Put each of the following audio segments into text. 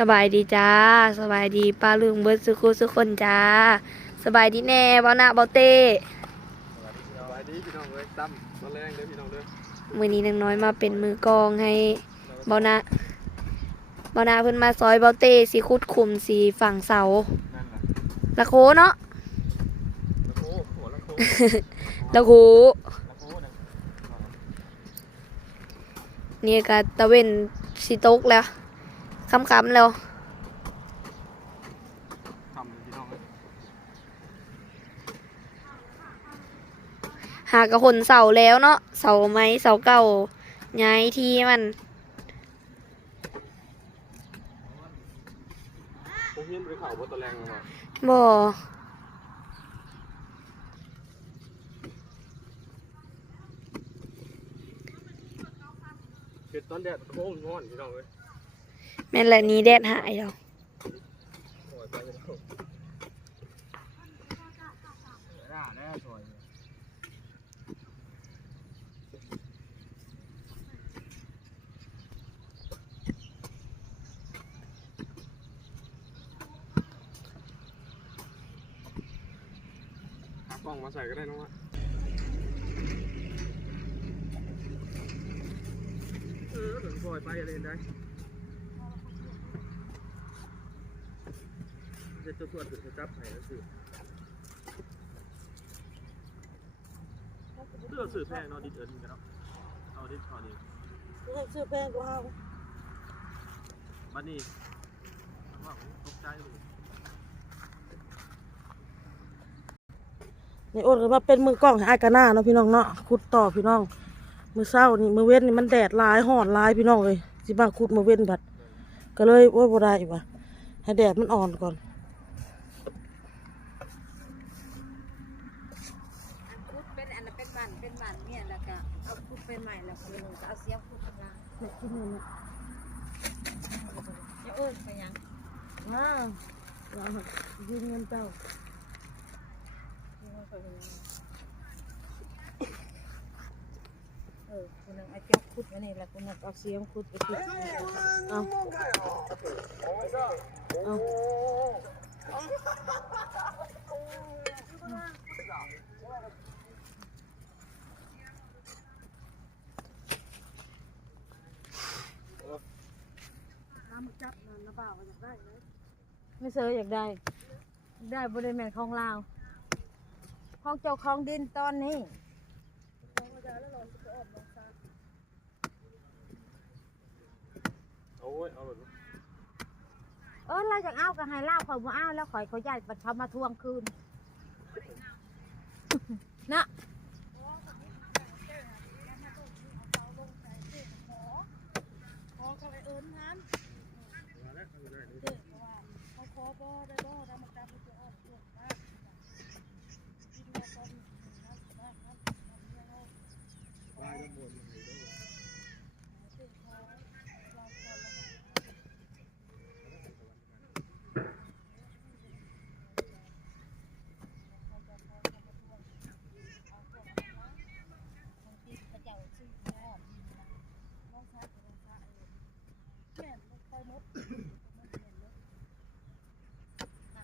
สบายดีจ้า สบายดีป้าลุงเบิร์ดสุขุสุกคนจ้า สบายดีแน่เบาหน้าเบาเต้สวัสดีพี่น้องเอ้ยตั้มมาแรงเด้อพี่น้องเด้อมือนี้นางน้อยมาเป็นมือกลองให้เบาหน้าเบาหน้าเพิ่นมาซอยเบาเต้สีคุดคุมสีฝั่งเสานั่นแหละละโคเนาะละโคหัวละโคละโคละโคนะนี่ก็ตะเวนสีตกแล้ว คำคำๆแล้วหากระคนเสาแล้วเนาะเสาไม้เสาเก่าย้ายที่มันบ่เกิดตอนแดดโค้งงอนพี่น้องเอ้ย แม่นแหละนี้แดดหายแล้วกล้องมาใส่ก็ได้น้องวะเออเดี๋ยวปล่อยไปอะไรได้ จะจะตรวจถึงจะจับไหนแล้วสิเลือกสื่อแพงเนาะดิเอิร์นกันเนาะเอาดิพอดีซื้อแพงกว่าเอาบัดนี้มันว่าผมตกใจเลยในโอนก็มาเป็นมือกล้องให้อายกาหน้าเนาะพี่น้องเนาะขุดต่อพี่น้อง มือเศร้านี่มือเว้นนี่มันแดดหลายหอดหลายพี่น้องเลยสิมาขุดมือเว้นบัดก็เลยโอ้ยบ่ได้ว่ะให้แดดมันอ่อนก่อน คุดเป็นอันนั้นเป็นมันเป็นมันเนี่ยแล้วก็เอาคุดไปใหม่แล้วก็ เอาเสียมคุดมาเด็กที่นี่นะจะเอิ้นไปยังว้าวเรายืมเงินเจ้าเออคุณนึงเอาเจ้าคุดมาเนี่ยแล้วคุณนึงเอาเสียมคุดไปคุดเอาเอา ไม่เซออยากได้ ได้บริเวณของเราของเจ้าของดินตอนนี้โอ้ยเอาแบบเออเราจะเอาก็ให้เล่าข่อยบ่เอาแล้วข่อยเขาย้ายบัดเขามาทวงคืนนะ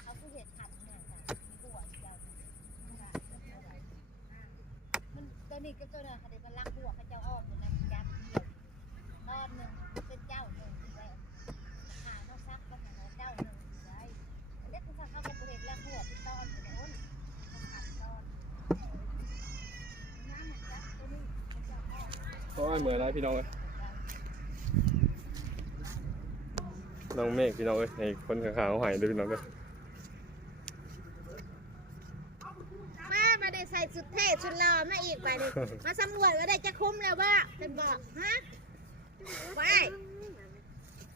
เขาผู้เห็นหันเนี่ยค่ะปวดเจ้ามันตัวนี้ก็ตัวนึงเขาเดี๋ยวมันลักหัวเขาเจ้าอ้อมมันนะยัดเดียวตอนหนึ่งเป็นเจ้าหนึ่งที่ไว้ขาเขาซักก็หาเจ้าหนึ่งที่ไว้เล็กคุณซักเขาก็ผู้เห็นลักหัวที่ตอนอยู่ในอ้นเขาขัดตอนน้ำมันจับตัวนี้เขาเจ้าอ้อม โอ้ยเหมือนอะไรพี่น้องเอ้ยน้องเมฆพี่น้องเอ้ยให้คนขาวๆเขาหายด้วยพี่น้องเด้อแม่มาได้ใส่สุดเท่สุดหล่อมาอีกไปเลยมาสำรวจว่าได้จะคุ้มแล้วว่าเป็นบอกฮะไป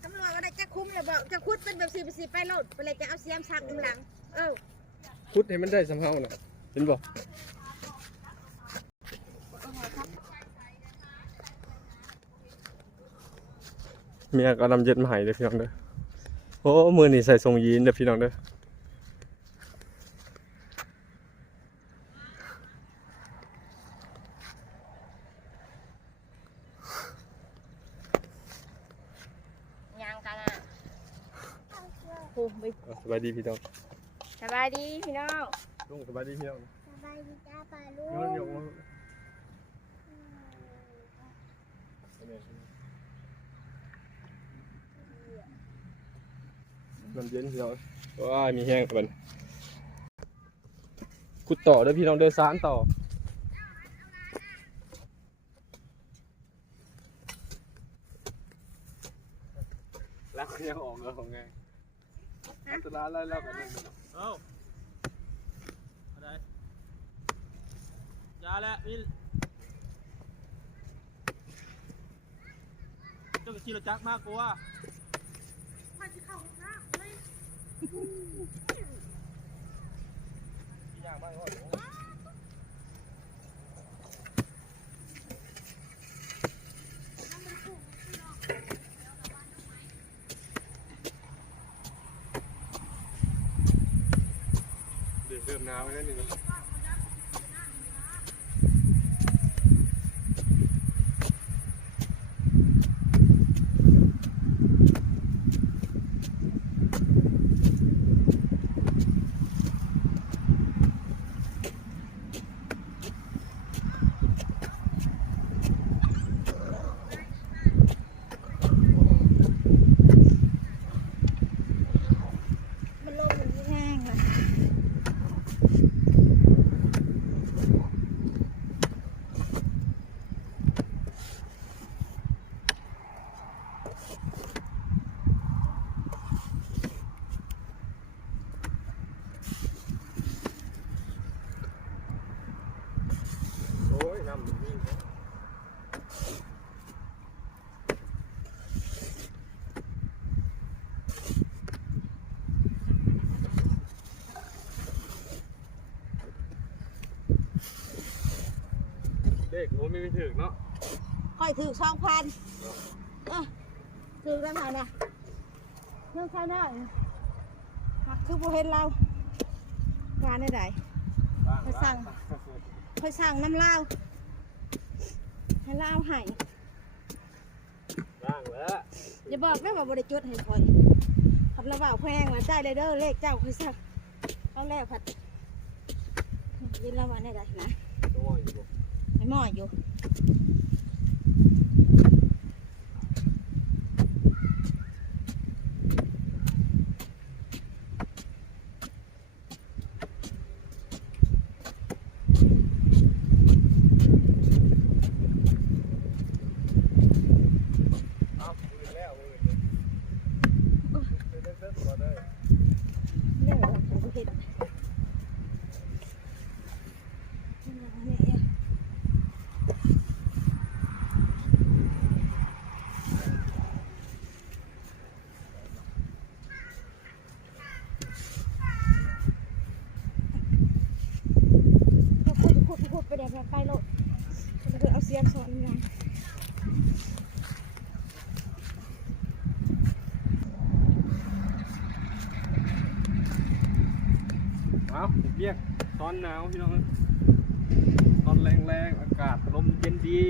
สำรวจว่าได้จะคุ้มแล้วบอกจะคุดเป็นแบบสีสีไปโลดไปเลยจะเอาเสียมซักกำลัง เออพุดให้มันได้สำเฮาน่ะเห็นบ่ เมียก็นำเย็ดมาให้เด้อพี่น้องเด้อโอ้มือนี่ใส่ทรงยีนเด้อพี่น้องเด้อยังกันอะโอ้ไปเอาสบายดีพี่น้องสบายดีพี่น้อง ลุงสบายดีพี่น้องสบายดีจ้าปลาลูยกยกมา น้ำเย็นพี่น้องว้ายมีแห้งกันขุดต่อเด้อพี่น้องเดินสารต่อแล้วยังออกเลยของไงอัตราไล่แล้วกันนี่เอ้าอะไรยาแล้วนี่เจ้าก็ขี่รถจักรมากกว่าเดี๋ยว เริ่มน้ำแล้วนี่นะโอ้ยน้ำมันวิ่งนะ เด็กโอ้ไม่ไปถึงเนาะค่อยถือสองพันถือแล้วค่ะนะเรื่องใช่ได้หักคือบ่เห็นเรางานได้ไดบ้างไปสั่งค่อยสั่งน้ำเหล้าให้เหล้าให้บ้างแล้วอย่าบอกนะว่าบริจุดให้คอยขับระบ่าวแพงมาได้เลยเด้อเลขเจ้าค่อสั่งเอาแล้วผัดยินละวันได้ไดนะ ต้องว่าอยู่บ่ไม่หม้ออยู่เอาปืนแล้วปืนเลยปืนเล่นเส้นตัวได้เรื่องของผมเห็ดเนี่ย ก็พูด พูดพูดไปเดี๋ยวไปโลดจะไปเอาเสียมสอนยังเอาเรียกตอนหนาวพี่น้องตอนแรงแรงๆอากาศลมเย็นดี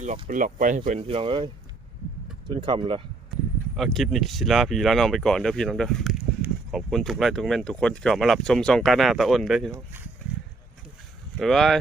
เป็นหลอกเป็นหลอกไปให้เพิ่นพี่น้องเอ้ยจนคำละเอาคลิปนี้สิลาพี่แล้วน้องไปก่อนเด้อพี่น้องเด้อขอบคุณทุกไลค์ทุกเมนทุกคนที่เข้ามารับชมซองกาหน้าตาอ้นเด้อพี่น้องบ๊ายบาย